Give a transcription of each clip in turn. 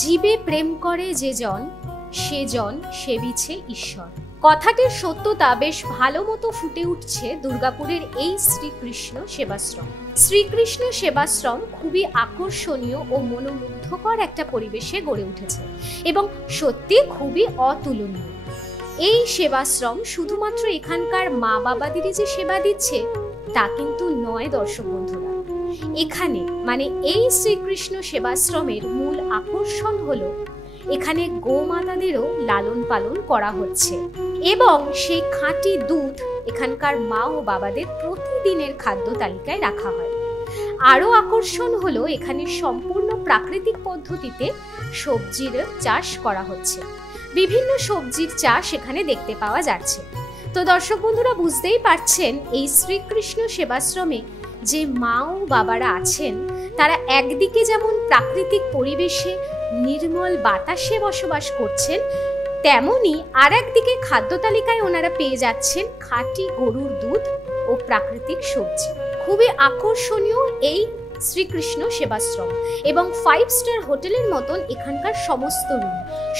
জীবে প্রেম করে যে জন সে জন সেবিছে ঈশ্বর। কথাটির সত্যতা বেশ ভালো মতো ফুটে উঠছে দুর্গাপুরের এই শ্রীকৃষ্ণ সেবাশ্রম। শ্রীকৃষ্ণ সেবাশ্রম খুবই আকর্ষণীয় ও মনোমুগ্ধকর একটা পরিবেশে গড়ে উঠেছে এবং সত্যি খুবই অতুলনীয়। এই সেবাশ্রম শুধুমাত্র এখানকার মা বাবাদেরই যে সেবা দিচ্ছে তা কিন্তু নয় দর্শক বন্ধুরা। এখানে মানে এই শ্রীকৃষ্ণ সেবাশ্রমের মূল আকর্ষণ হলো এখানে গোমাতাদেরও লালন পালন করা হচ্ছে এবং সেই খাঁটি দুধ এখানকার মা ও বাবাদের প্রতিদিনের খাদ্য তালিকায় রাখা হয়। আরও আকর্ষণ হলো এখানে সম্পূর্ণ প্রাকৃতিক পদ্ধতিতে সবজির চাষ করা হচ্ছে। বিভিন্ন সবজির চাষ এখানে দেখতে পাওয়া যাচ্ছে। তো দর্শক বন্ধুরা বুঝতেই পারছেন এই শ্রীকৃষ্ণ সেবাশ্রমে যে মা ও বাবারা আছেন তারা একদিকে যেমন প্রাকৃতিক পরিবেশে নির্মল বাতাসে বসবাস করছেন, তেমনি আর একদিকে খাদ্য তালিকায় ওনারা পেয়ে যাচ্ছেন খাঁটি গরুর দুধ ও প্রাকৃতিক সবজি। খুবই আকর্ষণীয় এই শ্রীকৃষ্ণ সেবাশ্রম এবং 5 স্টার হোটেলের মতন এখানকার সমস্ত রুম,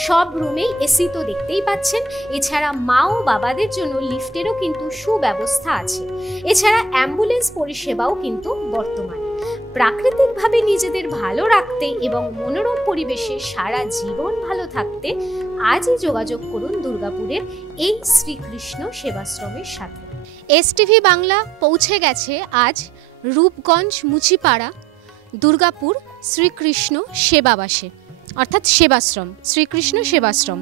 সব রুমেই এসি তো দেখতেই পাচ্ছেন। এছাড়া মা ও বাবাদের জন্য লিফটেরও কিন্তু সুব্যবস্থা আছে। এছাড়া অ্যাম্বুলেন্স পরিষেবাও কিন্তু বর্তমান। প্রাকৃতিকভাবে নিজেদের ভালো রাখতে এবং মনোরম পরিবেশে সারা জীবন ভালো থাকতে আজই যোগাযোগ করুন দুর্গাপুরের এই শ্রীকৃষ্ণ সেবাশ্রমের সাথে। এসটিভি বাংলা পৌঁছে গেছে আজ রূপগঞ্জ মুচিপাড়া দুর্গাপুর শ্রীকৃষ্ণ সেবাবাসে অর্থাৎ সেবাশ্রম, শ্রীকৃষ্ণ সেবাশ্রম।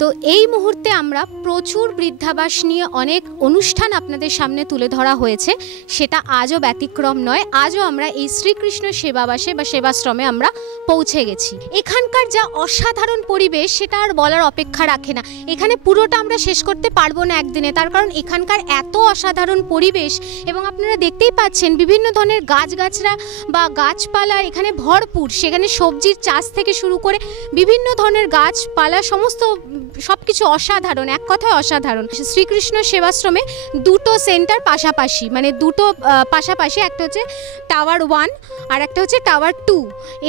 তো এই মুহূর্তে আমরা প্রচুর বৃদ্ধাবাস নিয়ে অনেক অনুষ্ঠান আপনাদের সামনে তুলে ধরা হয়েছে, সেটা আজও ব্যতিক্রম নয়। আজও আমরা এই শ্রীকৃষ্ণ সেবাবাসে বা সেবাশ্রমে আমরা পৌঁছে গেছি। এখানকার যা অসাধারণ পরিবেশ সেটা আর বলার অপেক্ষা রাখে না। এখানে পুরোটা আমরা শেষ করতে পারবো না একদিনে, তার কারণ এখানকার এত অসাধারণ পরিবেশ এবং আপনারা দেখতেই পাচ্ছেন বিভিন্ন ধরনের গাছগাছরা বা গাছপালা এখানে ভরপুর। সেখানে সবজির চাষ থেকে শুরু করে বিভিন্ন ধরনের গাছপালা সমস্ত সবকিছু অসাধারণ, এক কথায় অসাধারণ। শ্রীকৃষ্ণ সেবাশ্রমে দুটো সেন্টার পাশাপাশি, মানে দুটো পাশাপাশি, একটা হচ্ছে টাওয়ার 1 আর একটা হচ্ছে টাওয়ার 2।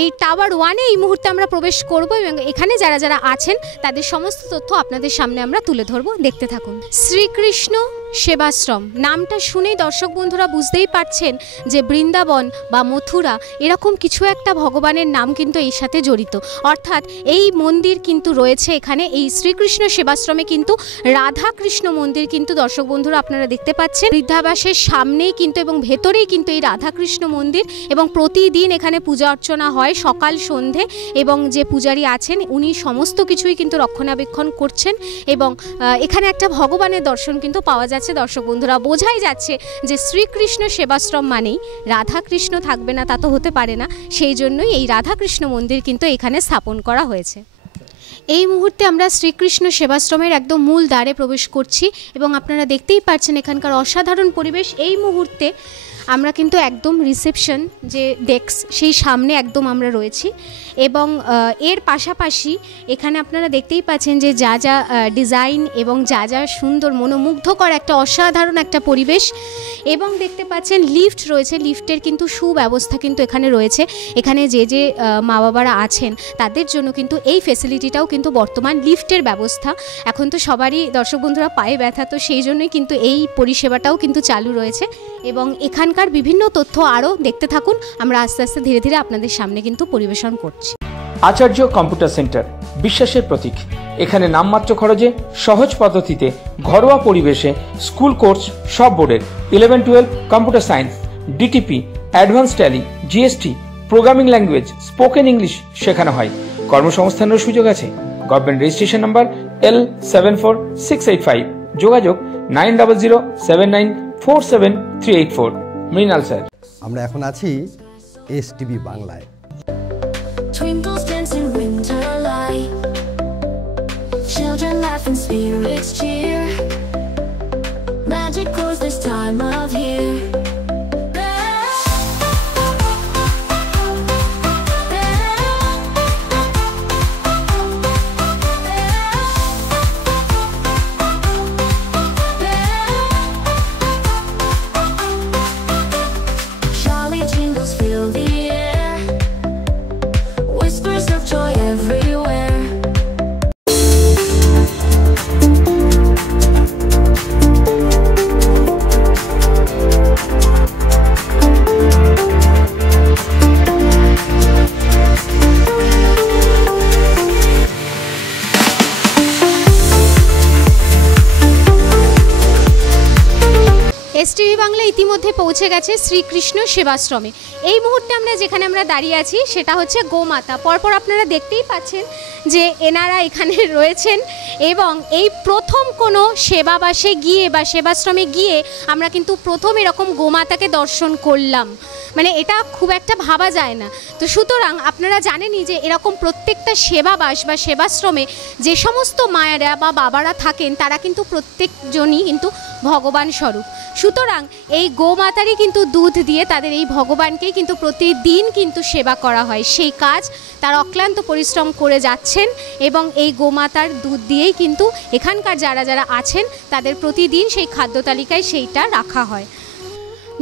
এই টাওয়ার 1-এ এই মুহূর্তে আমরা প্রবেশ করব এবং এখানে যারা যারা আছেন তাদের সমস্ত তথ্য আপনাদের সামনে আমরা তুলে ধরবো, দেখতে থাকুন। শ্রীকৃষ্ণ সেবাশ্রম নামটা শুনেই দর্শক বন্ধুরা বুঝতেই পারছেন যে বৃন্দাবন বা মথুরা এরকম কিছু একটা ভগবানের নাম কিন্তু এই সাথে জড়িত। অর্থাৎ এই মন্দির কিন্তু রয়েছে এখানে। এই শ্রীকৃষ্ণ সেবাশ্রমে কিন্তু রাধা কৃষ্ণ মন্দির কিন্তু দর্শক বন্ধুরা আপনারা দেখতে পাচ্ছেন বৃদ্ধাবাসের সামনেই কিন্তু এবং ভেতরেই কিন্তু এই রাধা কৃষ্ণ মন্দির এবং প্রতিদিন এখানে পূজা অর্চনা হয় সকাল সন্ধে এবং যে পূজারী আছেন উনি সমস্ত কিছুই কিন্তু রক্ষণাবেক্ষণ করছেন এবং এখানে একটা ভগবানের দর্শন কিন্তু পাওয়া যাচ্ছে। দর্শক বন্ধুরা বোঝাই যাচ্ছে যে শ্রীকৃষ্ণ সেবাশ্রম মানেই রাধা কৃষ্ণ থাকবে না, তা তো হতে পারে না। সেই জন্যই এই রাধা কৃষ্ণ মন্দির কিন্তু এখানে স্থাপন করা হয়েছে। এই মুহূর্তে আমরা শ্রীকৃষ্ণ সেবাশ্রমের একদম মূল দ্বারে প্রবেশ করছি এবং আপনারা দেখতেই পাচ্ছেন এখানকার অসাধারণ পরিবেশ। এই মুহূর্তে আমরা কিন্তু একদম রিসেপশন যে ডেস্ক সেই সামনে একদম আমরা রয়েছি এবং এর পাশাপাশি এখানে আপনারা দেখতেই পাচ্ছেন যে যা যা ডিজাইন এবং যা যা সুন্দর মনোমুগ্ধকর একটা অসাধারণ একটা পরিবেশ এবং দেখতে পাচ্ছেন লিফট রয়েছে। লিফটের কিন্তু সুব্যবস্থা কিন্তু এখানে রয়েছে। এখানে যে যে মা বাবারা আছেন তাদের জন্য কিন্তু এই ফেসিলিটিটাও কিন্তু বর্তমান লিফটের ব্যবস্থা। এখন তো সবারই দর্শক বন্ধুরা পায়ে ব্যথা, তো সেই জন্যই কিন্তু এই পরিষেবাটাও কিন্তু চালু রয়েছে এবং এখানকার বিভিন্ন তথ্য আরও দেখতে থাকুন। আমরা আস্তে আস্তে ধীরে ধীরে আপনাদের সামনে কিন্তু পরিবেশন করছি। আচার্য কম্পিউটার সেন্টার বিশ্বাসের প্রতীক। এখানে নামমাত্র খরচে সহজ পদ্ধতিতে ঘরোয়া পরিবেশে স্কুল কোর্স সব বোর্ডের 11-12 computer science, DTP, advance tally, GST, programming language, spoken English শেখানো হয়। কর্মসংস্থানের সুযোগ আছে। Government registration number L74685। যোগাযোগ 9007947384। মৃণাল স্যার। আমরা এখন আছি এসটিভি বাংলায়। Twinkles dance in winter light, children laugh and spirits cheer, magic grows this time of year. Jolly jingles fill the air, whispers of joy everywhere. ইতিমধ্যে পৌঁছে গেছে শ্রীকৃষ্ণ সেবাশ্রমে। এই মুহূর্তে যেখানে আমরা দাঁড়িয়ে আছি সেটা হচ্ছে গোমাতা। পরপর আপনারা দেখতেই পাচ্ছেন যে এনারা এখানে রয়েছেন এবং এই প্রথম কোনো সেবাবাসে গিয়ে বা সেবাশ্রমে গিয়ে আমরা কিন্তু প্রথম এরকম গোমাতাকে দর্শন করলাম, মানে এটা খুব একটা ভাবা যায় না। তো সুতরাং আপনারা জানেনই যে এরকম প্রত্যেকটা সেবাবাস বা সেবাশ্রমে যে সমস্ত মায়েরা বা বাবারা থাকেন তারা কিন্তু প্রত্যেকজনই কিন্তু ভগবান স্বরূপ। সুতরাং এই গোমাতারই কিন্তু দুধ দিয়ে তাদের এই ভগবানকেই কিন্তু প্রতিদিন কিন্তু সেবা করা হয়। সেই কাজ তার অক্লান্ত পরিশ্রম করে যাচ্ছেন এবং এই গোমাতার দুধ দিয়েই কিন্তু এখানকার যারা যারা আছেন তাদের প্রতিদিন সেই খাদ্য তালিকায় সেইটা রাখা হয়।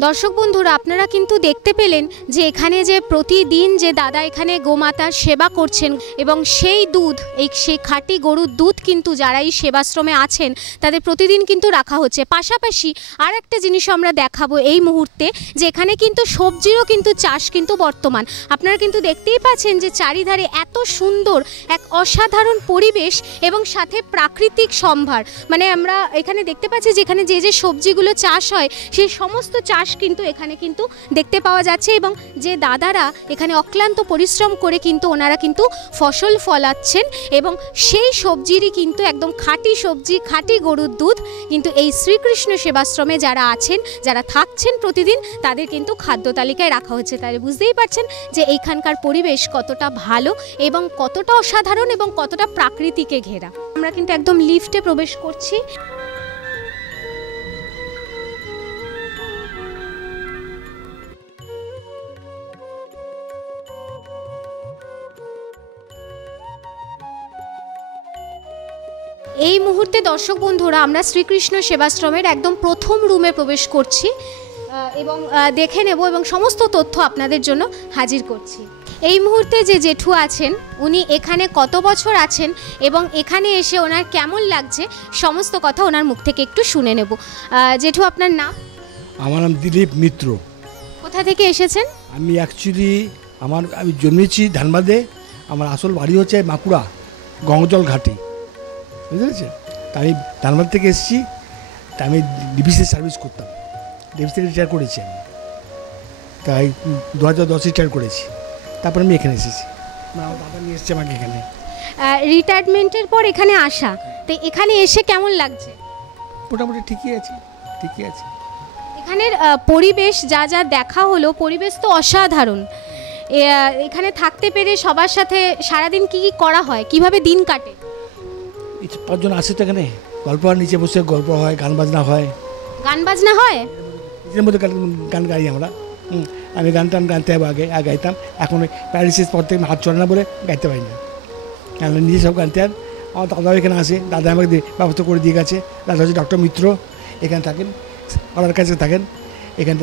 দর্শক বন্ধুরা, আপনারা কিন্তু দেখতে পেলেন যে এখানে যে প্রতিদিন যে দাদা এখানে গোমাতার সেবা করছেন এবং সেই দুধ, সেই খাঁটি গরুর দুধ কিন্তু যারা এই সেবাশ্রমে আছেন তাদের প্রতিদিন কিন্তু রাখা হচ্ছে। পাশাপাশি আর একটা জিনিস আমরা দেখাবো এই মুহূর্তে, যে এখানে কিন্তু সবজিরও কিন্তু চাষ কিন্তু বর্তমান। আপনারা কিন্তু দেখতেই পাচ্ছেন যে চারিধারে এত সুন্দর এক অসাধারণ পরিবেশ এবং সাথে প্রাকৃতিক সম্ভার। মানে আমরা এখানে দেখতে পাচ্ছি যে এখানে যে যে সবজিগুলো চাষ হয় সেই সমস্ত চাষ কিন্তু এখানে কিন্তু দেখতে পাওয়া যাচ্ছে এবং যে দাদারা এখানে অক্লান্ত পরিশ্রম করে কিন্তু ওনারা কিন্তু ফসল ফলাচ্ছেন এবং সেই সবজিরই কিন্তু একদম খাঁটি সবজি, খাঁটি গরুর দুধ কিন্তু এই শ্রীকৃষ্ণ সেবাশ্রমে যারা আছেন, যারা থাকছেন প্রতিদিন, তাদের কিন্তু খাদ্য তালিকায় রাখা হচ্ছে। তাই বুঝতেই পারছেন যে এইখানকার পরিবেশ কতটা ভালো এবং কতটা অসাধারণ এবং কতটা প্রাকৃতিকে ঘেরা। আমরা কিন্তু একদম লিফটে প্রবেশ করছি। এই মুহূর্তে দর্শক বন্ধুরা আমরা শ্রীকৃষ্ণ সেবাশ্রমের একদম প্রথম রুমে প্রবেশ করছি এবং দেখে নেব এবং সমস্ত তথ্য আপনাদের জন্য হাজির করছি। এই মুহূর্তে যে জেঠু আছেন উনি এখানে কত বছর আছেন এবং এখানে এসে ওনার কেমন লাগছে সমস্ত কথা ওনার মুখ থেকে একটু শুনে নেব। জেঠু, আপনার নাম? আমার নাম দিলীপ মিত্র। কোথা থেকে এসেছেন? আমি অ্যাকচুয়ালি আমি জন্মেছি ধানবাদে, আমার আসল বাড়ি হচ্ছে বাঁকুড়া গঙ্গজল ঘাটে, বুঝতে পেরেছেন? তা আমি ধানবাদ থেকে এসেছি। তা আমি ডিভিসি সার্ভিস করতাম, ডিভিসি রিটায়ার করেছি আমি, তাই 2010 রিটায়ার করেছি। তারপর আমি এখানে এসেছি, আমার দাদা নিয়ে এসেছে আমাকে এখানে। রিটায়ারমেন্টের পর এখানে আসা, তো এখানে এসে কেমন লাগছে? মোটামুটি ঠিকই আছে। এখানের পরিবেশ যা যা দেখা হলো, পরিবেশ তো অসাধারণ। এখানে থাকতে পেরে সবার সাথে সারাদিন কি কি করা হয়, কিভাবে দিন কাটে? 5 জন আসে তো এখানে, গল্প হয়, নিচে বসে গল্প হয়, গান বাজনা হয়। গান বাজনা হয়? নিজের মধ্যে গান গাই আমরা। আমি গানটা গাইতে আগে গাইতাম, এখন প্যারালিসিস পর থেকে হাত চলে না বলে গাইতে পারি না। আমি নিজে সব গানতে। আর আমার দাদাও এখানে আসে, দাদা আমাকে ব্যবস্থা করে দিয়ে গেছে। দাদা হচ্ছে ডক্টর মিত্র, এখানে থাকেন, আমার কাছে থাকেন। এখানে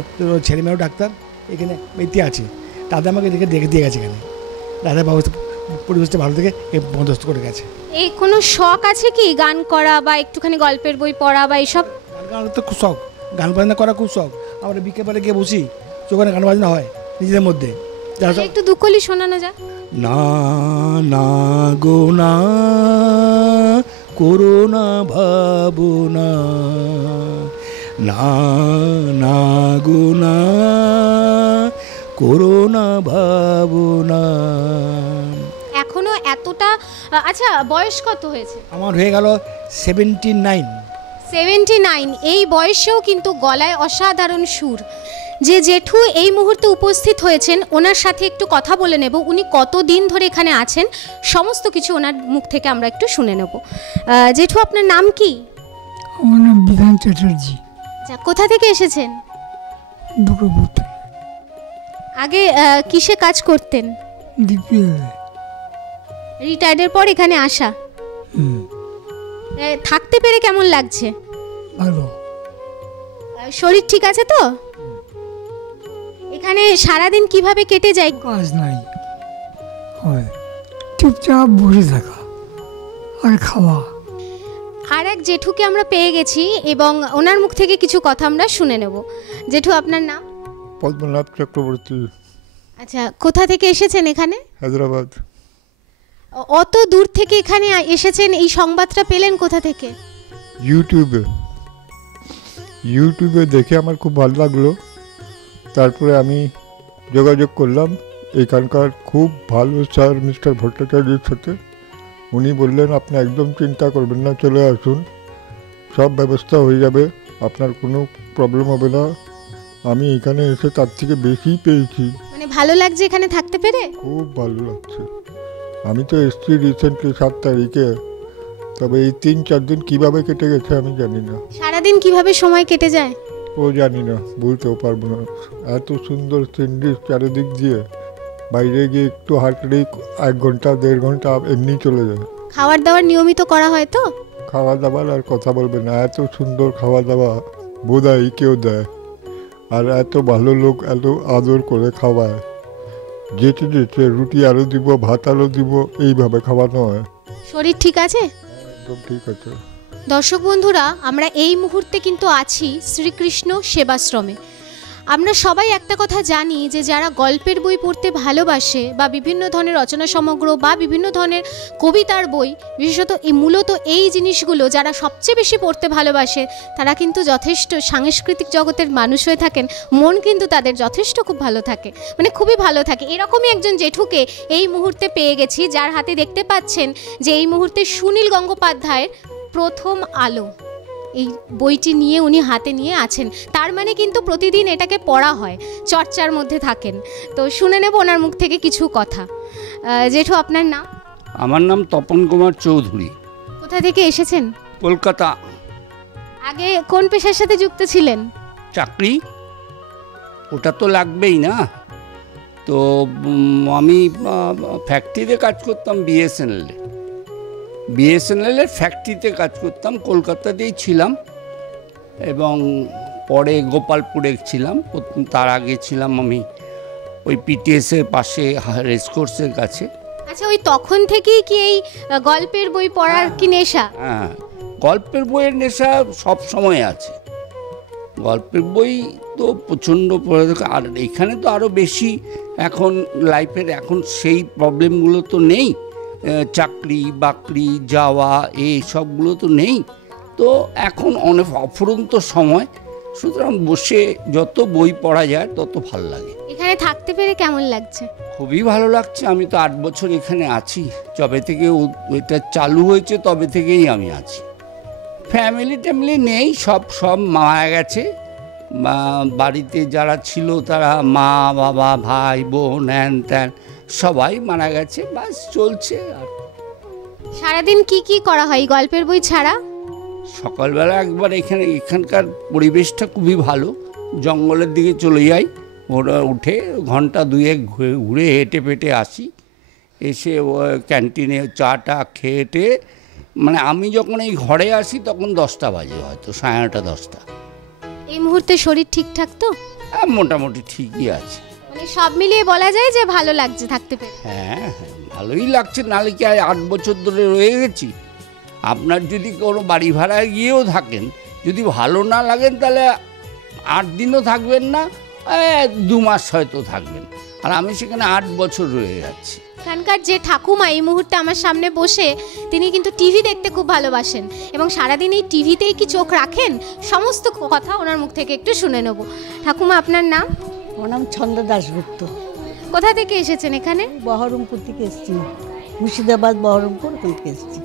ছেলে মেয়েও ডাক্তার, এখানে ব্যক্তি আছে। দাদা আমাকে দেখে দিয়ে গেছে এখানে। দাদা ব্যবস্থা পরিবেশটা ভালো থেকে বন্দোবস্ত করে গেছে। এই কোনো শখ আছে কি গান করা বা একটুখানি গল্পের বই পড়া বা এইসব? গান গাওয়ার তো খুব শখ, গান বাজনা করা খুব শখ। আমরা বিকেলবেলা গিয়ে বসি, ওখানে গান বাজনা হয় নিজেদের মধ্যে। একটু দুকলি শোনানো যায়? না না গো না করোনা ভাবনা, না না গো না করোনা ভাবনা। এখনো এতটা? আচ্ছা, বয়স কত হয়েছে? আমার হয়ে গেল 79। 79। এই বয়সেও কিন্তু গলায় অসাধারণ সুর। যে জেঠু এই মুহূর্তে উপস্থিত হয়েছেন ওনার সাথে একটু কথা বলে নেব। উনি কতদিন ধরে এখানে আছেন সমস্ত কিছু ওনার মুখ থেকে আমরা একটু শুনে নেব। জেঠু, আপনার নাম কি? আমার নাম বিধান চ্যাটার্জি। আচ্ছা, কোথা থেকে এসেছেন? দুর্গাপুর থেকে। আগে কিসে কাজ করতেন? ডিপিএল। রিটায়ার্ডের পর এখানে আসা। থাকতে পেরে কেমন লাগছে? ভালো। শরীর ঠিক আছে তো? এখানে সারাদিন কিভাবে কেটে যায়? কাজ নাই, হয় চুপচাপ বসে থাকা আর খাওয়া। আর এক জেঠুকে আমরা পেয়ে গেছি এবং ওনার মুখ থেকে কিছু কথা আমরা শুনে নেব। জেঠু, আপনার নাম? পদ্মনাভ চক্রবর্তী। আচ্ছা, কোথা থেকে এসেছেন এখানে? হায়দ্রাবাদ। অত দূর থেকে এখানে এসেছেন, এই সংবাদটা পেলেন কোথা থেকে? ইউটিউবে। ইউটিউবে দেখে আমার খুব ভালো লাগলো, তারপরে আমি যোগাযোগ করলাম এখানকার খুব ভালো স্যার মিস্টার ভট্টাচার্যের সাথে। উনি বললেন আপনি একদম চিন্তা করবেন না, চলে আসুন, সব ব্যবস্থা হয়ে যাবে, আপনার কোনো প্রবলেম হবে না। আমি এখানে এসে তার থেকে বেশি পেয়েছি। মানে ভালো লাগছে এখানে থাকতে পেরে? খুব ভালো লাগছে। আমি তো এসছি রিসেন্টলি 7 তারিখে, তবে এই 3-4 দিন কীভাবে কেটে গেছে আমি জানি না। সারাদিন কিভাবে সময় কেটে যায় ও জানি না, বলতেও পারবো না। এত সুন্দর সিনারি চারিদিক দিয়ে, বাইরে গিয়ে একটু হাঁটলেই 1 ঘন্টা 1.5 ঘন্টা এমনি চলে যায়। খাবার দাবার নিয়মিত করা হয় তো? খাওয়া দাবার আর কথা বলবে না, এত সুন্দর খাওয়া দাওয়া বোধহয় কেউ দেয়, আর এত ভালো লোক এত আদর করে খাওয়ায়। যেতে যেতে রুটি আরও দিব, ভাত আরও দিব, এইভাবে খাওয়ানো হয়। শরীর ঠিক আছে? একদম ঠিক আছে। দর্শক বন্ধুরা, আমরা এই মুহূর্তে কিন্তু আছি শ্রীকৃষ্ণ সেবাশ্রমে। আমরা সবাই একটা কথা জানি যে যারা গল্পের বই পড়তে ভালোবাসে বা বিভিন্ন ধরনের রচনা সমগ্র বা বিভিন্ন ধরনের কবিতার বই, বিশেষত মূলত এই জিনিসগুলো যারা সবচেয়ে বেশি পড়তে ভালোবাসে তারা কিন্তু যথেষ্ট সাংস্কৃতিক জগতের মানুষ হয়ে থাকেন। মন কিন্তু তাদের যথেষ্ট খুব ভালো থাকে, মানে খুবই ভালো থাকে। এরকমই একজন জেঠুকে এই মুহূর্তে পেয়ে গেছি, যার হাতে দেখতে পাচ্ছেন যে এই মুহূর্তে সুনীল গঙ্গোপাধ্যায়ের প্রথম আলো এই বইটি নিয়ে উনি হাতে নিয়ে আছেন। তার মানে কিন্তু প্রতিদিন এটাকে পড়া হয়, চর্চার মধ্যে থাকেন। তো শুনে নেব ওনার মুখ থেকে কিছু কথা। জেঠু, আপনার নাম? আমার নাম তপন কুমার চৌধুরী। কোথা থেকে এসেছেন? কলকাতা। আগে কোন পেশার সাথে যুক্ত ছিলেন? চাকরি, ওটা তো লাগবেই না। তো আমি ফ্যাক্টরিতে কাজ করতাম, বিএসএনএলের ফ্যাক্টরিতে কাজ করতাম, কলকাতাতেই ছিলাম এবং পরে গোপালপুরে ছিলাম। তার আগে ছিলাম আমি ওই পিটিএসের পাশে রেসকোর্সের কাছে। আচ্ছা, ওই তখন থেকেই কি এই গল্পের বই পড়ার কি নেশা? হ্যাঁ, গল্পের বইয়ের নেশা সব সময় আছে। গল্পের বই তো প্রচণ্ড পড়ে থাকে, আর এখানে তো আরও বেশি। এখন লাইফের এখন সেই প্রবলেমগুলো তো নেই, চাকরি বাকরি যাওয়া এই সবগুলো তো নেই। তো এখন অনেক অফুরন্ত সময়, সুতরাং বসে যত বই পড়া যায় তত ভালো লাগে। এখানে থাকতে পেরে কেমন লাগছে? খুবই ভালো লাগছে। আমি তো 8 বছর এখানে আছি, যবে থেকে এটা চালু হয়েছে তবে থেকেই আমি আছি। ফ্যামিলি নেই, সব মারা গেছে। বাড়িতে যারা ছিল তারা মা বাবা ভাই বোন হ্যান ত্যান সবাই মারা গেছে, বাস চলছে। আর সারাদিন কি করা হয় গল্পের বই ছাড়া? সকালবেলা একবার এখানকার পরিবেশটা খুবই ভালো, জঙ্গলের দিকে চলে যাই, ওরা উঠে ঘন্টা 2-1 ঘুরে হেঁটে পেটে আসি, এসে ক্যান্টিনে চাটা খেয়ে মানে আমি যখন এই ঘরে আসি তখন 10টা বাজে, হয়তো 9:30 10টা। এই মুহূর্তে শরীর ঠিকঠাক তো? মোটামুটি ঠিকই আছে। মানে সব মিলিয়ে বলা যায় যে ভালো লাগছে থাকতে পেরে? হ্যাঁ, ভালোই লাগছে, নাহলে কি 8 বছর ধরে রয়ে গেছি। আপনার যদি কোনো বাড়ি ভাড়ায় গিয়েও থাকেন, যদি ভালো না লাগেন তাহলে 8 দিনও থাকবেন না, 2 মাস হয়তো থাকবেন। আর আমি সেখানে 8 বছর রয়ে যাচ্ছি। এখানকার যে ঠাকুমা এই মুহূর্তে আমার সামনে বসে, তিনি কিন্তু টিভি দেখতে খুব ভালোবাসেন এবং সারাদিন এই টিভিতেই কি চোখ রাখেন, সমস্ত কথা ওনার মুখ থেকে একটু শুনে নেব। ঠাকুমা, আপনার নাম? আমার নাম ছন্দ দাশগুপ্ত। কোথা থেকে এসেছেন এখানে? বহরমপুর থেকে এসেছি, মুর্শিদাবাদ বহরমপুর থেকে এসেছি।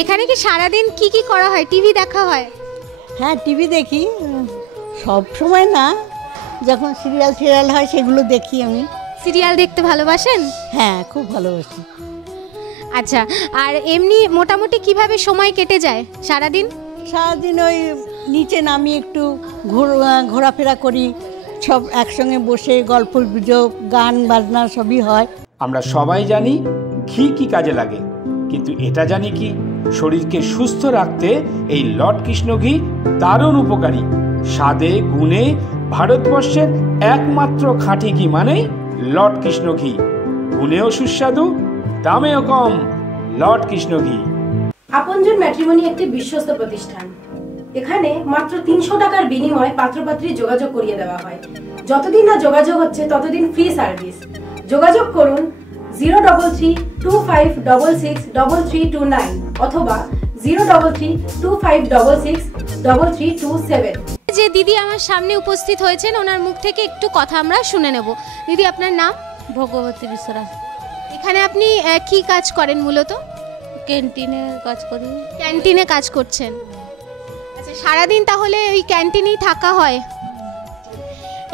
এখানে কি সারাদিন কি করা হয়? টিভি দেখা হয়? হ্যাঁ, টিভি দেখি, সব সময় না, যখন সিরিয়াল হয় সেগুলো দেখি। আমি সিরিয়াল দেখতে ভালোবাসেন? হ্যাঁ, খুব ভালোবাসি। আচ্ছা, আর এমনি মোটামুটি কিভাবে সময় কেটে যায় সারাদিন? সারাদিন ওই নিচে নামি একটু ঘোরাফেরা করি, সব একসঙ্গে বসে গল্প গুজব গান বাজনা সবই হয়। আমরা সবাই জানি ঘি কি কাজে লাগে, কিন্তু এটা জানি কি শরীরকে সুস্থ রাখতে এই লর্ড কৃষ্ণ ঘি দারুণ উপকারী। স্বাদে গুণে ভারতবর্ষের একমাত্র খাঁটি ঘি মানেই লর্ড কৃষ্ণ ঘি। গুণেও সুস্বাদু, দামেও কম। লর্ড কৃষ্ণ ঘি। আপনজন ম্যাট্রিমনি একটি বিশ্বস্ত প্রতিষ্ঠান। এখানে মাত্র 300 টাকার বিনিময়ে পাত্রপাত্রী যোগাযোগ করিয়ে দেওয়া হয়। যতদিন না যোগাযোগ হচ্ছে ততদিন ফ্রি সার্ভিস। যোগাযোগ করুন 03325663329 অথবা 03325663327। যে দিদি আমার সামনে উপস্থিত হয়েছেন ওনার মুখ থেকে একটু কথা আমরা শুনে নেব। দিদি আপনার নাম? ভগবতী বিশ্বাস। এখানে আপনি কি কাজ করেন মূলত? ক্যান্টিনে কাজ করি। ক্যান্টিনে কাজ করছেন, আচ্ছা সারাদিন তাহলে ওই ক্যান্টিনেই থাকা হয়?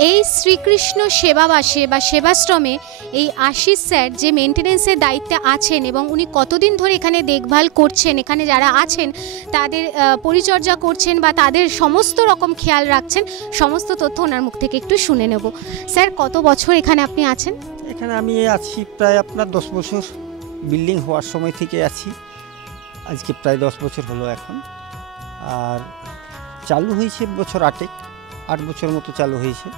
এই শ্রীকৃষ্ণ সেবাবাসে বা সেবাশ্রমে এই আশিস স্যার যে মেনটেনেন্সের দায়িত্বে আছেন এবং উনি কতদিন ধরে এখানে দেখভাল করছেন, এখানে যারা আছেন তাদের পরিচর্যা করছেন বা তাদের সমস্ত রকম খেয়াল রাখছেন, সমস্ত তথ্য ওনার মুখ থেকে একটু শুনে নেব। স্যার কত বছর এখানে আপনি আছেন? এখানে আমি আছি প্রায় আপনার 10 বছর। বিল্ডিং হওয়ার সময় থেকে আছি, আজকে প্রায় 10 বছর হলো এখন। আর চালু হয়েছে বছর 8 বছর মতো চালু হয়েছে।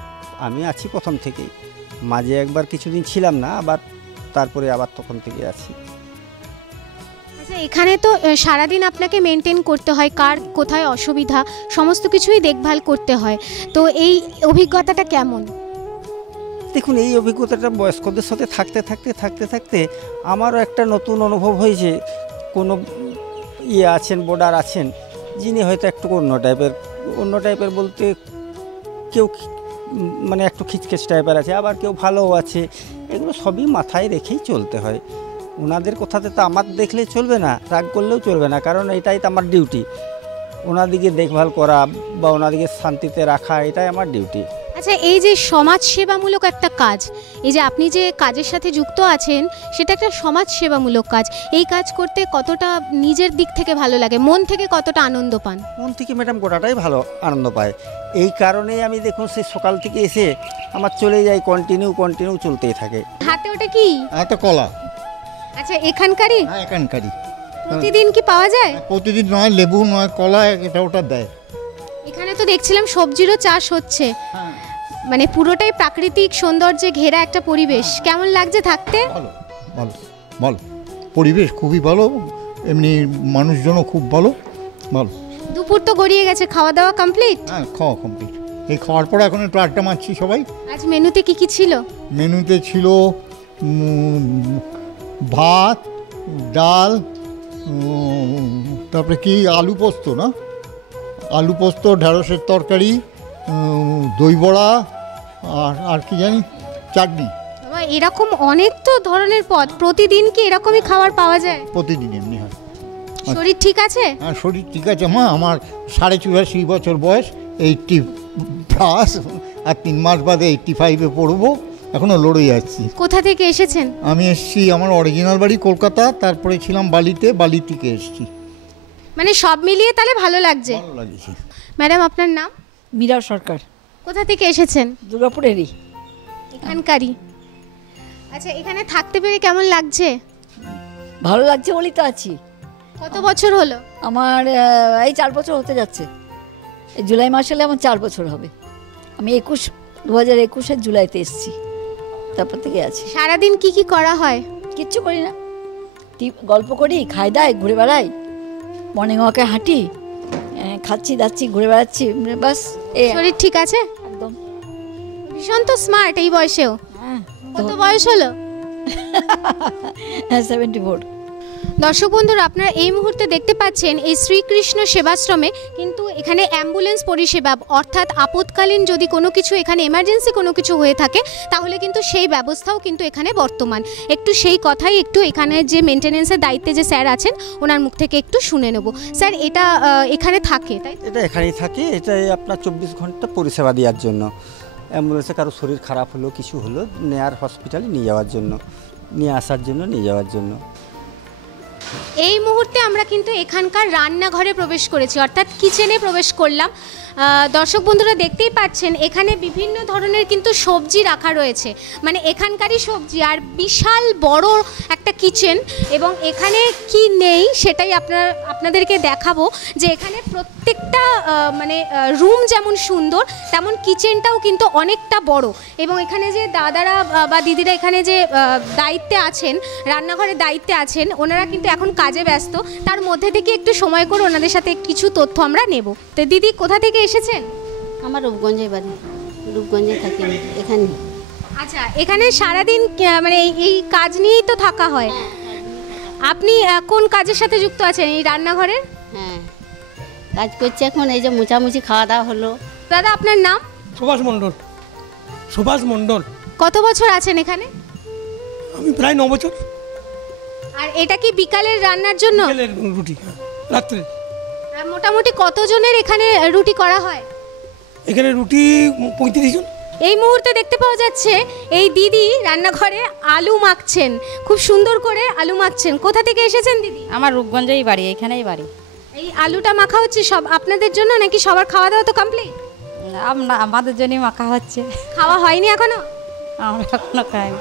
আমি আছি প্রথম থেকেই, মাঝে একবার কিছুদিন ছিলাম না, আবার তারপরে আবার তখন থেকে আছি। আচ্ছা এখানে তো সারাদিন আপনাকে মেনটেন করতে হয়, কার কোথায় অসুবিধা সমস্ত কিছুই দেখভাল করতে হয়, তো এই অভিজ্ঞতাটা কেমন? দেখুন, এই অভিজ্ঞতাটা বয়স্কদের সাথে থাকতে থাকতে থাকতে থাকতে আমারও একটা নতুন অনুভব হয়েছে। কোনো আছেন, বোর্ডার আছেন, যিনি হয়তো একটু অন্য টাইপের বলতে কেউ মানে একটু খিচখিচ টাইপের আছে, আবার কেউ ভালোও আছে। এগুলো সবই মাথায় রেখেই চলতে হয়। ওনাদের কথাতে তো আমার দেখলে চলবে না, রাগ করলেও চলবে না, কারণ এটাই তো আমার ডিউটি। ওনাদিকে দেখভাল করা বা ওনাদিকে শান্তিতে রাখা, এটাই আমার ডিউটি। আচ্ছা এই যে সমাজ সেবামূলক একটা কাজ, এই যে আপনি যে কাজের সাথে যুক্ত আছেন সেটা একটা সমাজ সেবামূলক কাজ, এই কাজ করতে কতটা নিজের দিক থেকে ভালো লাগে, মন থেকে কতটা আনন্দ পান? মন থেকে ম্যাডাম গোটাটাই ভালো আনন্দ পায়। এই কারণেই আমি দেখুন সেই সকাল থেকে এসে আমার চলে যাই, কন্টিনিউ চলতেই থাকে। হাতে ওটা কি? হাতে কলা। আচ্ছা এখানকারই? হ্যাঁ এখানকারই। প্রতিদিন কি পাওয়া যায়? প্রতিদিন নয়, লেবু নয়, কলা এটা ওটা দেয়। এখানে তো দেখছিলাম সবজিরও চাষ হচ্ছে, মানে পুরোটাই প্রাকৃতিক সৌন্দর্যে ঘেরা একটা পরিবেশ, কেমন লাগছে থাকতে? ভালো ভালো ভালো পরিবেশ, খুবই ভালো, এমনি মানুষজনও খুব ভালো। দুপুর তো গড়িয়ে গেছে, খাওয়া দাওয়া কমপ্লিট? হ্যাঁ খাওয়া কমপ্লিট। এই খাওয়ার পরে এখন একটু আড্ডা মারছি সবাই। আজ মেনুতে কি কি ছিল? মেনুতে ছিল ভাত, ডাল, তারপরে কি আলু পোস্ত, না আলু পোস্ত, ঢেঁড়সের তরকারি, দই বড়া, আর কি জানি চাটনি। এরকম অনেক তো ধরনের পদ, প্রতিদিন কি এরকমই খাবার পাওয়া যায়? প্রতিদিন এমনি হয়। শরীর ঠিক আছে? হ্যাঁ শরীর ঠিক আছে মা, আমার 84.5 বছর বয়স, 80+, আর 3 মাস বাদে 85-এ পড়বো, এখনও লড়ে যাচ্ছি। কোথা থেকে এসেছেন? আমি এসেছি, আমার অরিজিনাল বাড়ি কলকাতা, তারপরে ছিলাম বালি থেকে এসেছি। মানে সব মিলিয়ে তাহলে ভালো লাগছে? ভালো লাগছে। ম্যাডাম আপনার নাম? মীরা সরকার। কোথা থেকে এসেছেন? দুর্গাপুরেরই। এখানকারই? আচ্ছা এখানে থাকতে পেরে কেমন লাগছে? ভালো লাগছে বলেই তো আছি। কত বছর হলো? আমার এই 4 বছর হতে যাচ্ছে, এই জুলাই মাস হলে আমার 4 বছর হবে। আমি 2021-এর জুলাইতে এসেছি, তারপর থেকে আছি। সারাদিন কি কি করা হয়? কিচ্ছু করি না, গল্প করি, খাই দাই, ঘুরে বেড়াই, মর্নিং ওয়াকে হাঁটি, খাচ্ছি দাচ্ছি, ঘুরে বেড়াচ্ছি, বাস। শরীর ঠিক আছে? একদম। ভীষণ তো স্মার্ট এই বয়সেও। কত বয়স হলো? 74। দর্শক বন্ধুরা, আপনারা এই মুহূর্তে দেখতে পাচ্ছেন এই শ্রীকৃষ্ণ সেবাশ্রমে কিন্তু এখানে অ্যাম্বুলেন্স পরিষেবা, অর্থাৎ আপৎকালীন যদি কোনো কিছু এখানে এমার্জেন্সি কোনো কিছু হয়ে থাকে তাহলে কিন্তু সেই ব্যবস্থাও কিন্তু এখানে বর্তমান। একটু সেই কথাই একটু এখানে যে মেনটেনেন্সের দায়িত্বে যে স্যার আছেন ওনার মুখ থেকে একটু শুনে নেব। স্যার এটা এখানে থাকে, তাই? এটা এখানেই থাকে, এটাই আপনার 24 ঘন্টা পরিষেবা দেওয়ার জন্য। অ্যাম্বুলেন্সে কারো শরীর খারাপ হলো, কিছু হলো, নেয়ার হসপিটালে নিয়ে যাওয়ার জন্য, নিয়ে আসার জন্য, নিয়ে যাওয়ার জন্য। এই মুহূর্তে আমরা কিন্তু এখানকার রান্নাঘরে প্রবেশ করেছি, অর্থাৎ কিচেনে প্রবেশ করলাম। দর্শক বন্ধুরা দেখতেই পাচ্ছেন এখানে বিভিন্ন ধরনের কিন্তু সবজি রাখা রয়েছে, মানে এখানকারই সবজি, আর বিশাল বড় একটা কিচেন। এবং এখানে কি নেই সেটাই আপনাদেরকে দেখাবো, যে এখানে প্রত্যেকটা মানে রুম যেমন সুন্দর তেমন কিচেনটাও কিন্তু অনেকটা বড়। এবং এখানে যে দাদারা বা দিদিরা এখানে যে দায়িত্বে আছেন, রান্নাঘরের দায়িত্বে আছেন, ওনারা কিন্তু এখন কাজে ব্যস্ত, তার মধ্যে থেকে একটু সময় করে ওনাদের সাথে কিছু তথ্য আমরা নেব। তো দিদি কোথা থেকে এসেছেন? আমার রূপগঞ্জে বাড়ি, রূপগঞ্জে থাকি এখানে। আচ্ছা এখানে সারাদিন মানে এই কাজ নিয়েই তো থাকা হয়? আপনি কোন কাজের সাথে যুক্ত আছেন এই রান্নাঘরের? হ্যাঁ কাজ করছি এখন, এই যে মোছামুছি খাওয়া দাওয়া হলো। তো দাদা আপনার নাম? সুভাষ মণ্ডল। সুভাষ মণ্ডল। কত বছর আছেন এখানে? আমি প্রায় 9 বছর। আর এটা কি বিকালের রান্নার জন্য? বিকালের রুটি, রাত্রে। আর মোটামুটি কতজনের এখানে রুটি করা হয়? এখানে রুটি 35 জন। এই মুহূর্তে দেখতে পাওয়া যাচ্ছে এই দিদি রান্নাঘরে আলু মাখছেন, খুব সুন্দর করে আলু মাখছেন। কোথা থেকে এসেছেন দিদি? আমার রূপগঞ্জেই বাড়ি, এখানেই বাড়ি। এই আলুটা মাখা হচ্ছে সব আপনাদের জন্য নাকি সবার খাওয়া দাওয়া তো কমপ্লিট? আমাদের জন্যই মাখা হচ্ছে। খাওয়া হয়নি এখনো? আমরা এখনো খাইনি।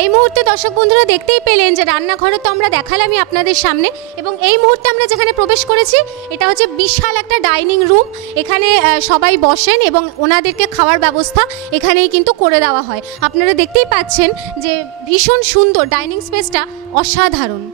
এই মুহূর্তে দর্শক বন্ধুরা দেখতেই পেলেন যে রান্নাঘরে তো আমরা দেখালামই আপনাদের সামনে, এবং এই মুহূর্তে আমরা যেখানে প্রবেশ করেছি এটা হচ্ছে বিশাল একটা ডাইনিং রুম। এখানে সবাই বসেন এবং ওনাদেরকে খাওয়ার ব্যবস্থা এখানেই কিন্তু করে দেওয়া হয়। আপনারা দেখতেই পাচ্ছেন যে ভীষণ সুন্দর ডাইনিং স্পেসটা, অসাধারণ।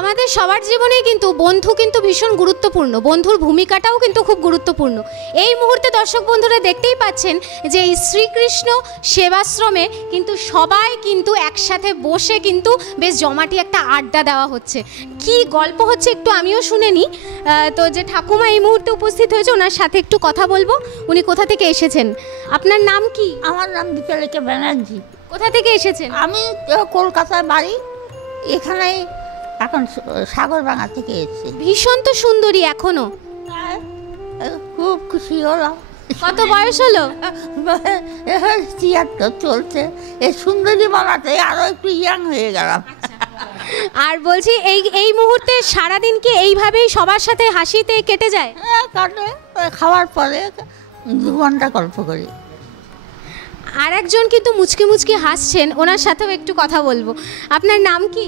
আমাদের সবার জীবনেই কিন্তু বন্ধু কিন্তু ভীষণ গুরুত্বপূর্ণ, বন্ধুর ভূমিকাটাও কিন্তু খুব গুরুত্বপূর্ণ। এই মুহূর্তে দর্শক বন্ধুরা দেখতেই পাচ্ছেন যে এই শ্রীকৃষ্ণ সেবাশ্রমে কিন্তু সবাই কিন্তু একসাথে বসে কিন্তু বেশ জমাটি একটা আড্ডা দেওয়া হচ্ছে। কি গল্প হচ্ছে একটু আমিও শুনে নিই। তো যে ঠাকুমা এই মুহূর্তে উপস্থিত হয়েছে ওনার সাথে একটু কথা বলবো। উনি কোথা থেকে এসেছেন? আপনার নাম কি? আমার নাম দীপালিকা ব্যানার্জি। কোথা থেকে এসেছেন? আমি কলকাতায় বাড়ি, এখানেই এখন সাগরভাঙা থেকে এসেছি। ভীষণ তো সুন্দরী এখনো। খুব খুশি হলাম। কত বয়স হলো? 73 চলছে। এই সুন্দরী বানাতে আরো একটু ইয়াং হয়ে গেলাম। আর বলছি এই মুহূর্তে সারাদিন কি এইভাবেই সবার সাথে হাসিতে কেটে যায়? কাটে, খাওয়ার পরে 2 ঘন্টা গল্প করি। আর একজন কিন্তু মুচকি মুচকি হাসছেন, ওনার সাথেও একটু কথা বলবো। আপনার নাম কি?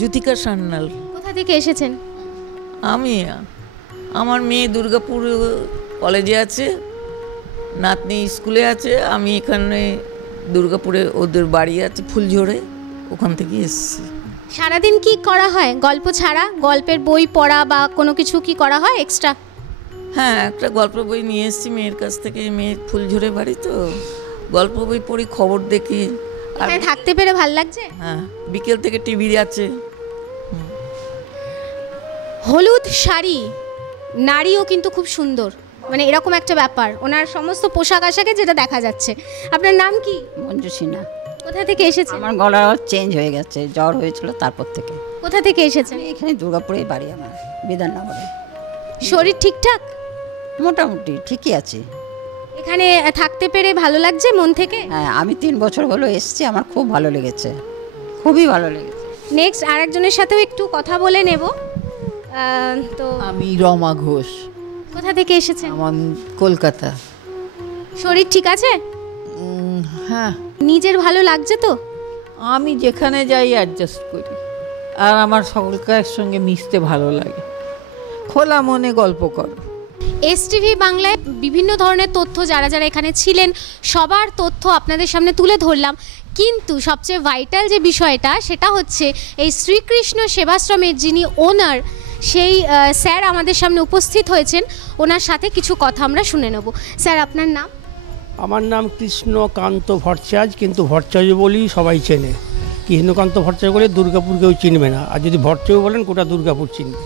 জ্যোতিকা সান্যাল। কোথা থেকে এসেছেন? আমার মেয়ে দুর্গাপুর কলেজে আছে, নাতনি স্কুলে আছে। আমি এখানে দুর্গাপুরে ওদের বাড়ি আছে ফুলঝোড়ে, ওখান থেকে এসেছি। সারাদিন কি করা হয় গল্প ছাড়া? গল্পের বই পড়া বা কোনো কিছু কি করা হয় এক্সট্রা? হ্যাঁ, একটা গল্প বই নিয়ে এসেছি মেয়ের কাছ থেকে। মেয়ে ফুলঝোড়ে বাড়ি, তো গল্প বই পড়ি, খবর দেখি। এখানে থাকতে পেরে ভালো লাগছে? হ্যাঁ, বিকেল থেকে টিভি আছে। হলুদ শাড়ি, নারীও কিন্তু খুব সুন্দর, মানে এরকম একটা ব্যাপার ওনার সমস্ত পোশাক আশাকে যেটা দেখা যাচ্ছে। আপনার নাম কি? মঞ্জু সিনহা। কোথা থেকে এসেছেন? আমার গলা চেঞ্জ হয়ে গেছে, জ্বর হয়েছিল তারপর থেকে। কোথা থেকে এসেছেন? এখানে দুর্গাপুরেই বাড়ি আমার, বিধাননগরে। শরীর ঠিকঠাক? মোটামুটি ঠিকই আছে। এখানে থাকতে পেরে ভালো লাগছে মন থেকে? হ্যাঁ, আমি 3 বছর হলো এসেছি, আমার খুব ভালো লেগেছে, খুবই ভালো লেগেছে। নেক্সট আরেকজনের সাথেও একটু কথা বলে নেব। তো আমি রমা ঘোষ। কোথা থেকে এসেছেন? আমার কলকাতা। শরীর ঠিক আছে? হ্যাঁ। নিজের ভালো লাগছে তো? আমি যেখানে যাই অ্যাডজাস্ট করি, আর আমার সকলকার সঙ্গে মিশতে ভালো লাগে। খোলা মনে গল্প করো। এসটিভি বাংলায় বিভিন্ন ধরনের তথ্য যারা যারা এখানে ছিলেন সবার তথ্য আপনাদের সামনে তুলে ধরলাম, কিন্তু সবচেয়ে ভাইটাল যে বিষয়টা সেটা হচ্ছে এই শ্রীকৃষ্ণ সেবাশ্রমের যিনি ওনার সেই স্যার আমাদের সামনে উপস্থিত হয়েছেন। ওনার সাথে কিছু কথা আমরা শুনে নেব। স্যার আপনার নাম? আমার নাম কৃষ্ণকান্ত ভট্টাচার্য, কিন্তু ভট্টাচার্য বলি সবাই চেনে। কৃষ্ণকান্ত ভট্টাচার্য বলে দুর্গাপুর কেউ চিনবে না, আর যদি ভট্টাচার্য বলেন গোটা দুর্গাপুর চিনবে।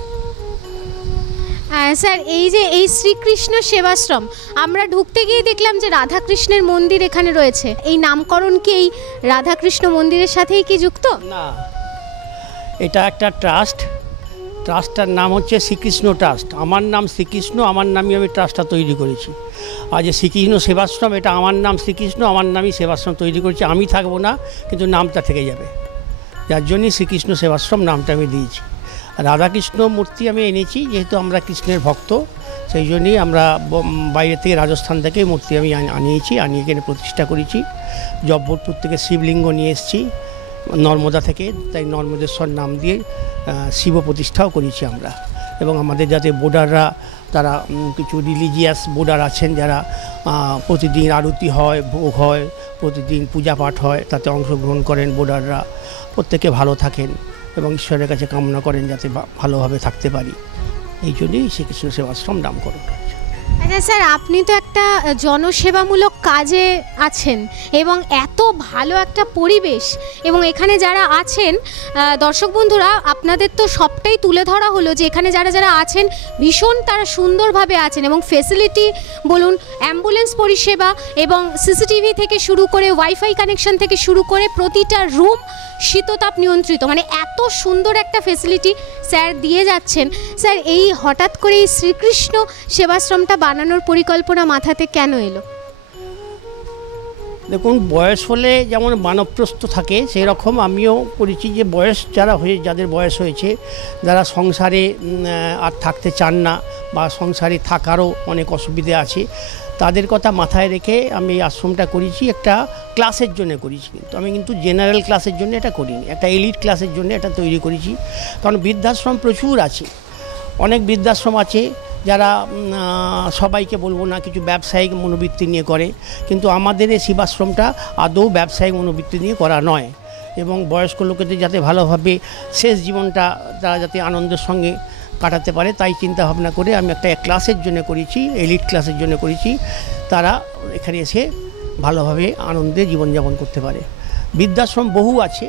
স্যার এই যে এই শ্রীকৃষ্ণ সেবাশ্রম, আমরা ঢুকতে গিয়ে দেখলাম যে রাধাকৃষ্ণের মন্দির এখানে রয়েছে। এই নামকরণ কি এই রাধাকৃষ্ণ মন্দিরের সাথেই কি যুক্ত? না, এটা একটা ট্রাস্ট। ট্রাস্টটার নাম হচ্ছে শ্রীকৃষ্ণ ট্রাস্ট। আমার নাম শ্রীকৃষ্ণ, আমার নামই আমি ট্রাস্টটা তৈরি করেছি। আর যে শ্রীকৃষ্ণ সেবাশ্রম, এটা আমার নাম শ্রীকৃষ্ণ, আমার নামই সেবাশ্রম তৈরি করেছি। আমি থাকবো না, কিন্তু নামটা থেকে যাবে, যার জন্যই শ্রীকৃষ্ণ সেবাশ্রম নামটা আমি দিয়েছি। রাধাকৃষ্ণ মূর্তি আমি এনেছি, যেহেতু আমরা কৃষ্ণের ভক্ত, সেই জন্যই আমরা বাইরে থেকে রাজস্থান থেকে মূর্তি আমি আনিয়েছি, আনিয়ে এখানে প্রতিষ্ঠা করেছি। জব্বলপুর থেকে শিবলিঙ্গ নিয়ে এসেছি, নর্মদা থেকে, তাই নর্মদেশ্বর নাম দিয়ে শিব প্রতিষ্ঠাও করেছি আমরা। এবং আমাদের যাতে বোর্ডাররা, তারা কিছু রিলিজিয়াস বোর্ডার আছেন যারা প্রতিদিন আরতি হয়, ভোগ হয়, প্রতিদিন পূজা পাঠ হয়, তাতে অংশগ্রহণ করেন বোর্ডাররা, প্রত্যেকে ভালো থাকেন এবং ঈশ্বরের কাছে কামনা করেন যাতে ভালোভাবে থাকতে পারি। এই জন্যই শ্রীকৃষ্ণ সেবাশ্রম নামকরণ। আচ্ছা স্যার, আপনি তো একটা জনসেবামূলক কাজে আছেন এবং এত ভালো একটা পরিবেশ, এবং এখানে যারা আছেন দর্শক বন্ধুরা, আপনাদের তো সবটাই তুলে ধরা হলো যে এখানে যারা যারা আছেন ভীষণ তারা সুন্দরভাবে আছেন, এবং ফেসিলিটি বলুন, অ্যাম্বুলেন্স পরিষেবা এবং সিসিটিভি থেকে শুরু করে ওয়াইফাই কানেকশন থেকে শুরু করে প্রতিটা রুম শীততাপ নিয়ন্ত্রিত, মানে এত সুন্দর একটা ফেসিলিটি স্যার দিয়ে যাচ্ছেন। স্যার, এই হঠাৎ করে এই শ্রীকৃষ্ণ সেবাশ্রমটা বানানোর পরিকল্পনা মাথাতে কেন এলো? দেখুন, বয়স হলে যেমন বানপ্রস্থ থাকে সেই রকম আমিও করেছি যে বয়স যাদের বয়স হয়েছে, যারা সংসারে আর থাকতে চান না বা সংসারে থাকারও অনেক অসুবিধে আছে, তাদের কথা মাথায় রেখে আমি এই আশ্রমটা করেছি। একটা ক্লাসের জন্য করেছি, কিন্তু আমি কিন্তু জেনারেল ক্লাসের জন্য এটা করিনি, একটা এলিট ক্লাসের জন্য এটা তৈরি করেছি। কারণ বৃদ্ধাশ্রম প্রচুর আছে, অনেক বৃদ্ধাশ্রম আছে যারা সবাইকে বলবো না, কিছু ব্যবসায়িক মনোবৃত্তি নিয়ে করে, কিন্তু আমাদের এই সেবাশ্রমটা আদৌ ব্যবসায়িক মনোবৃত্তি নিয়ে করা নয়, এবং বয়স্ক লোকেদের যাতে ভালোভাবে শেষ জীবনটা তারা যাতে আনন্দের সঙ্গে কাটাতে পারে, তাই চিন্তা ভাবনা করে আমি একটা ক্লাসের জন্য করেছি, এলিট ক্লাসের জন্য করেছি, তারা এখানে এসে ভালোভাবে আনন্দে জীবনযাপন করতে পারে। বৃদ্ধাশ্রম বহু আছে,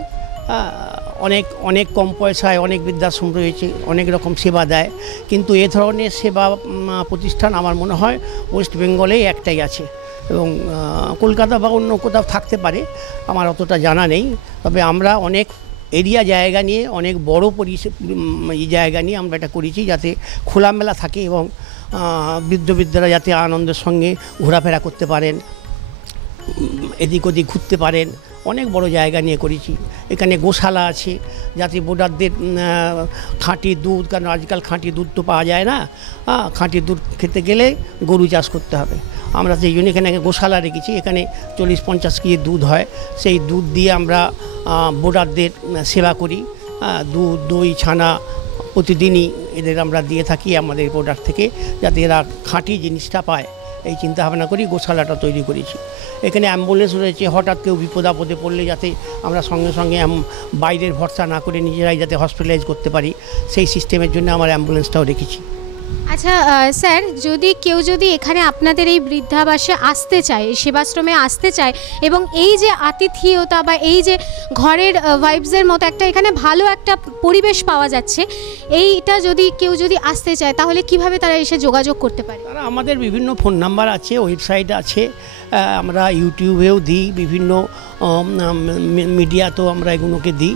অনেক অনেক কম পয়সায় অনেক বৃদ্ধাশ্রম রয়েছে, অনেক রকম সেবা দেয়, কিন্তু এ ধরনের সেবা প্রতিষ্ঠান আমার মনে হয় ওয়েস্ট বেঙ্গলেই একটাই আছে, এবং কলকাতা বা অন্য কোথাও থাকতে পারে, আমার অতটা জানা নেই। তবে আমরা অনেক এরিয়া জায়গা নিয়ে, অনেক বড় জায়গা নিয়ে আমরা এটা করেছি, যাতে খোলামেলা থাকে এবং বৃদ্ধরা যাতে আনন্দের সঙ্গে ঘোরাফেরা করতে পারেন, এদিক ওদিক ঘুরতে পারেন, অনেক বড় জায়গা নিয়ে করেছি। এখানে গোশালা আছে, যাতে বোর্ডারদের খাঁটি দুধ, কারণ আজকাল খাঁটি দুধ তো পাওয়া যায় না, খাঁটি দুধ খেতে গেলে গরু চাষ করতে হবে, আমরা সেই জন্য এখানে গোশালা রেখেছি। এখানে 40-50 কেজি দুধ হয়, সেই দুধ দিয়ে আমরা বোর্ডারদের সেবা করি। দুধ, দই, ছানা প্রতিদিনই এদের আমরা দিয়ে থাকি আমাদের বোর্ডার থেকে, যাতে এরা খাঁটি জিনিসটা পায়, এই চিন্তা ভাবনা করি গোশালাটা তৈরি করেছি। এখানে অ্যাম্বুলেন্স রয়েছে, হঠাৎ কেউ বিপদ আপদে পড়লে যাতে আমরা সঙ্গে সঙ্গে বাইরের ভরসা না করে নিজেরাই যাতে হসপিটালাইজ করতে পারি, সেই সিস্টেমের জন্য আমার অ্যাম্বুলেন্সটাও রেখেছি। আচ্ছা স্যার, কেউ যদি এখানে আপনাদের এই বৃদ্ধাবাসে আসতে চায়, এই সেবাশ্রমে আসতে চায়, এবং এই যে আতিথেয়তা বা এই যে ঘরের ভাইবসের মতো একটা এখানে ভালো একটা পরিবেশ পাওয়া যাচ্ছে, এইটা কেউ যদি আসতে চায়, তাহলে কিভাবে তারা এসে যোগাযোগ করতে পারে? তারা আমাদের বিভিন্ন ফোন নাম্বার আছে, ওয়েবসাইট আছে, আমরা ইউটিউবেও দিই, বিভিন্ন মিডিয়াতেও আমরা এগুলোকে দিই,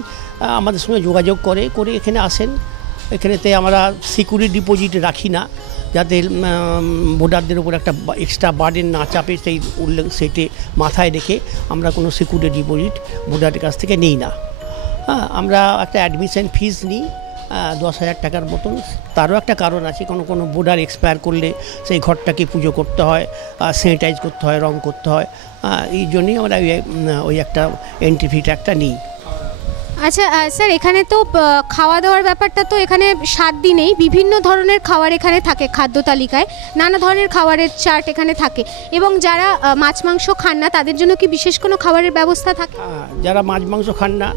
আমাদের সঙ্গে যোগাযোগ করে এখানে আসেন। এখানেতে আমরা সিকিউরিটি ডিপোজিট রাখি না, যাতে ভোটারদের উপর একটা এক্সট্রা বার্ডেন না চাপে, সেটি মাথায় রেখে আমরা কোনো সিকিউরিটি ডিপোজিট ভোটারের কাছ থেকে নিই না। আমরা একটা অ্যাডমিশন ফিস নিই 10,000 টাকার মতন। তারও একটা কারণ আছে, কোনো ভোটার এক্সপায়ার করলে সেই ঘরটাকে পুজো করতে হয়, স্যানিটাইজ করতে হয়, রং করতে হয়, এই জন্যই আমরা ওই একটা এন্ট্রি ফিটা একটা নিই। আচ্ছা স্যার, এখানে তো খাওয়া দাওয়ার ব্যাপারটা তো এখানে 7 দিনেই বিভিন্ন ধরনের খাবার এখানে থাকে, খাদ্য তালিকায় নানা ধরনের খাবারের চার্ট এখানে থাকে, এবং যারা মাছ মাংস খান না তাদের জন্য কি বিশেষ কোনো খাবারের ব্যবস্থা থাকে? যারা মাছ মাংস খান না,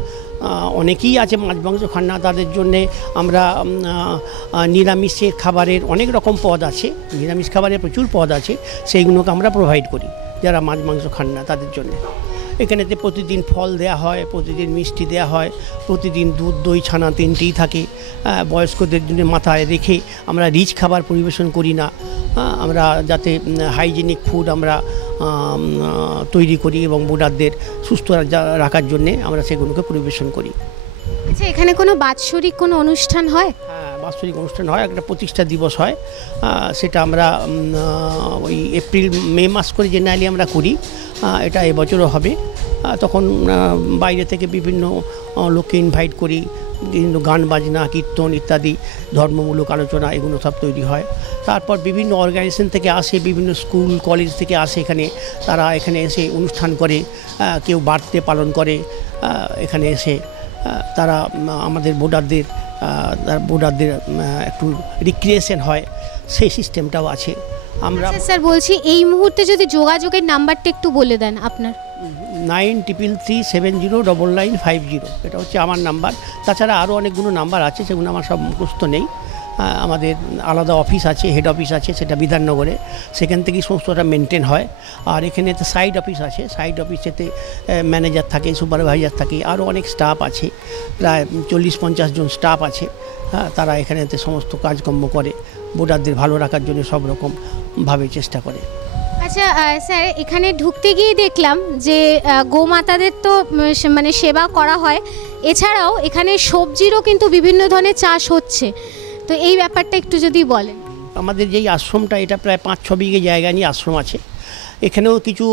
অনেকেই আছে মাছ মাংস খান না, তাদের জন্যে আমরা নিরামিষের খাবারের অনেক রকম পদ আছে, নিরামিষ খাবারের প্রচুর পদ আছে, সেইগুলোকে আমরা প্রোভাইড করি যারা মাছ মাংস খান না তাদের জন্যে। এখানেতে প্রতিদিন ফল দেয়া হয়, প্রতিদিন মিষ্টি দেয়া হয়, প্রতিদিন দুধ, দই, ছানা 3টেই থাকে। বয়স্কদের জন্য মাথায় রেখে আমরা রিচ খাবার পরিবেশন করি না, আমরা যাতে হাইজেনিক ফুড আমরা তৈরি করি এবং ভোটারদের সুস্থ রাখার জন্যে আমরা সেগুলোকে পরিবেশন করি। আচ্ছা, এখানে কোনো বাৎসরিক কোনো অনুষ্ঠান হয়? হ্যাঁ, বাৎসরিক অনুষ্ঠান হয়, একটা প্রতিষ্ঠা দিবস হয়, সেটা আমরা ওই এপ্রিল-মে মাস করে জেনারেলি আমরা করি, এটা এবছরও হবে। তখন বাইরে থেকে বিভিন্ন লোককে ইনভাইট করি, বিভিন্ন গান বাজনা, কীর্তন ইত্যাদি ধর্মমূলক আলোচনা এগুলো সব তৈরি হয়। তারপর বিভিন্ন অর্গানাইজেশন থেকে আসে, বিভিন্ন স্কুল কলেজ থেকে আসে এখানে, তারা এখানে এসে অনুষ্ঠান করে, কেউ বার্থডে পালন করে, এখানে এসে তারা আমাদের ভোটারদের একটু রিক্রিয়েশন হয়, সেই সিস্টেমটাও আছে। আমরা স্যার বলছি, এই মুহূর্তে যদি যোগাযোগের নাম্বারটা একটু বলে দেন আপনার। 9333709950, এটা হচ্ছে আমার নাম্বার। তাছাড়া আরও অনেকগুলো নাম্বার আছে, সেগুলো আমার সব মুখস্থ নেই, আমাদের আলাদা অফিস আছে, হেড অফিস আছে, সেটা বিধাননগরে, সেখান থেকেই সমস্তটা মেনটেন হয়। আর এখানে তো সাইড অফিস আছে, সাইড অফিসেতে ম্যানেজার থাকে, সুপারভাইজার থাকে, আরও অনেক স্টাফ আছে, প্রায় 40-50 জন স্টাফ আছে। হ্যাঁ, তারা এখানেতে সমস্ত কাজকর্ম করে, ভোটারদের ভালো রাখার জন্য সব রকমভাবে চেষ্টা করে। আচ্ছা স্যার, এখানে ঢুকতে গিয়ে দেখলাম যে গোমাতাদের তো মানে সেবা করা হয়, এছাড়াও এখানে সবজিরও কিন্তু বিভিন্ন ধরনের চাষ হচ্ছে, তো এই ব্যাপারটা একটু যদি বলেন। আমাদের যেই আশ্রমটা, এটা প্রায় 5-6 বিঘে জায়গা নিয়ে আশ্রম আছে। এখানেও কিছু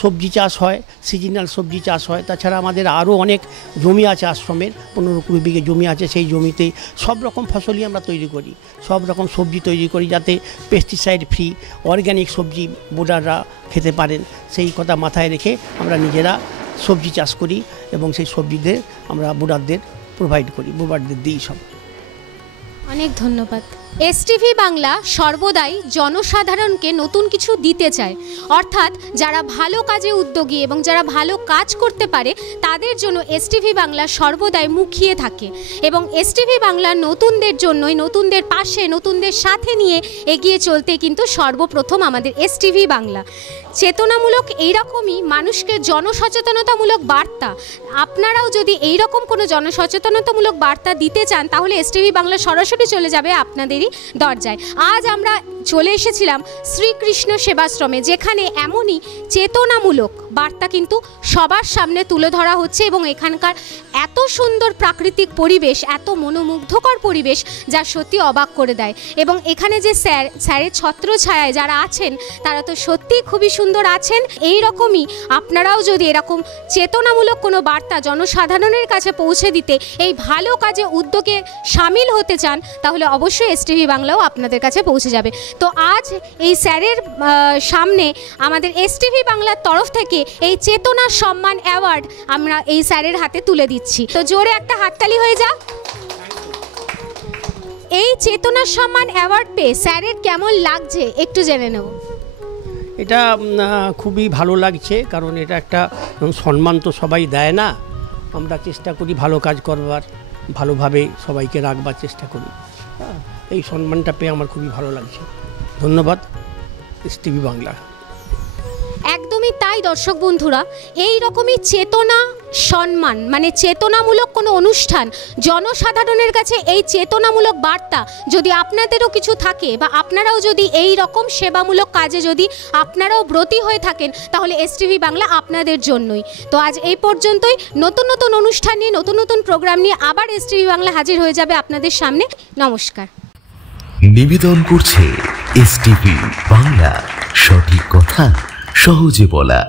সবজি চাষ হয়, সিজনাল সবজি চাষ হয়। তাছাড়া আমাদের আরও অনেক জমি আছে আশ্রমের, 15-20 বিঘে জমি আছে। সেই জমিতে সব রকম ফসলই আমরা তৈরি করি, সব রকম সবজি তৈরি করি, যাতে পেস্টিসাইড ফ্রি অর্গ্যানিক সবজি ভোটাররা খেতে পারেন, সেই কথা মাথায় রেখে আমরা নিজেরা সবজি চাষ করি এবং সেই সবজিদের আমরা ভোটারদের প্রোভাইড করি, ভোটারদের দিই সব। অনেক ধন্যবাদ। এসটিভি বাংলা সর্বদাই জনসাধারণকে নতুন কিছু দিতে চায়, অর্থাৎ যারা ভালো কাজে উদ্যোগী এবং যারা ভালো কাজ করতে পারে তাদের জন্য এসটিভি বাংলা সর্বদাই মুখিয়ে থাকে এবং এসটিভি বাংলা নতুনদের জন্যই, নতুনদের পাশে, নতুনদের সাথে নিয়ে এগিয়ে চলতে কিন্তু সর্বপ্রথম আমাদের এসটিভি বাংলা। চেতনামূলক এইরকমই মানুষকে জনসচেতনতামূলক বার্তা, আপনারাও যদি এইরকম কোনো জনসচেতনতামূলক বার্তা দিতে চান তাহলে এসটিভি বাংলা সরাসরি চলে যাবে আপনাদেরই দরজায়। আজ আমরা চলে এসেছিলাম শ্রীকৃষ্ণ সেবাশ্রমে, যেখানে এমনই চেতনামূলক বার্তা কিন্তু সবার সামনে তুলে ধরা হচ্ছে এবং এখানকার এত সুন্দর প্রাকৃতিক পরিবেশ, এত মনোমুগ্ধকর পরিবেশ যা সত্যি অবাক করে দেয়। এবং এখানে যে স্যারের ছত্রছায়ায় যারা আছেন তারা তো সত্যিই খুবই সুন্দর আছেন। এই রকমই আপনারাও যদি এরকম চেতনামূলক কোনো বার্তা জনসাধারণের কাছে পৌঁছে দিতে, এই ভালো কাজে উদ্যোগে সামিল হতে চান, তাহলে অবশ্যই এসটিভি বাংলাও আপনাদের কাছে পৌঁছে যাবে। তো আজ এই স্যারের সামনে আমাদের এসটিভি বাংলার তরফ থেকে এই চেতনা সম্মান অ্যাওয়ার্ড আমরা এই স্যারের হাতে তুলে দিচ্ছি। তো জোরে একটা হাততালি হয়ে যা। এই চেতনা সম্মান অ্যাওয়ার্ড পেয়ে স্যারের কেমন লাগছে একটু জেনে নেব। এটা খুবই ভালো লাগছে, কারণ এটা একটা সম্মান তো সবাই দেয় না। আমরা চেষ্টা করি ভালো কাজ করবার, ভালোভাবে সবাইকে রাখবার চেষ্টা করি। এই সম্মানটা পেয়ে আমার খুবই ভালো লাগছে। ধন্যবাদ এসটিভি বাংলা। একদমই তাই দর্শক বন্ধুরা, এই রকমই চেতনা সম্মান মানে চেতনামূলক কোনো অনুষ্ঠান, জনসাধারণের কাছে এই চেতনামূলক বার্তা যদি আপনাদেরও কিছু থাকে বা আপনারাও যদি এই রকম সেবামূলক কাজে যদি আপনারাও ব্রতী হয়ে থাকেন, তাহলে এসটিভি বাংলা আপনাদের জন্যই। তো আজ এই পর্যন্তই। নতুন নতুন অনুষ্ঠান নিয়ে, নতুন নতুন প্রোগ্রাম নিয়ে আবার এসটিভি বাংলা হাজির হয়ে যাবে আপনাদের সামনে। নমস্কার। নিবেদন করছে এসটিভি বাংলা, সঠিক কথা সহজে বলা।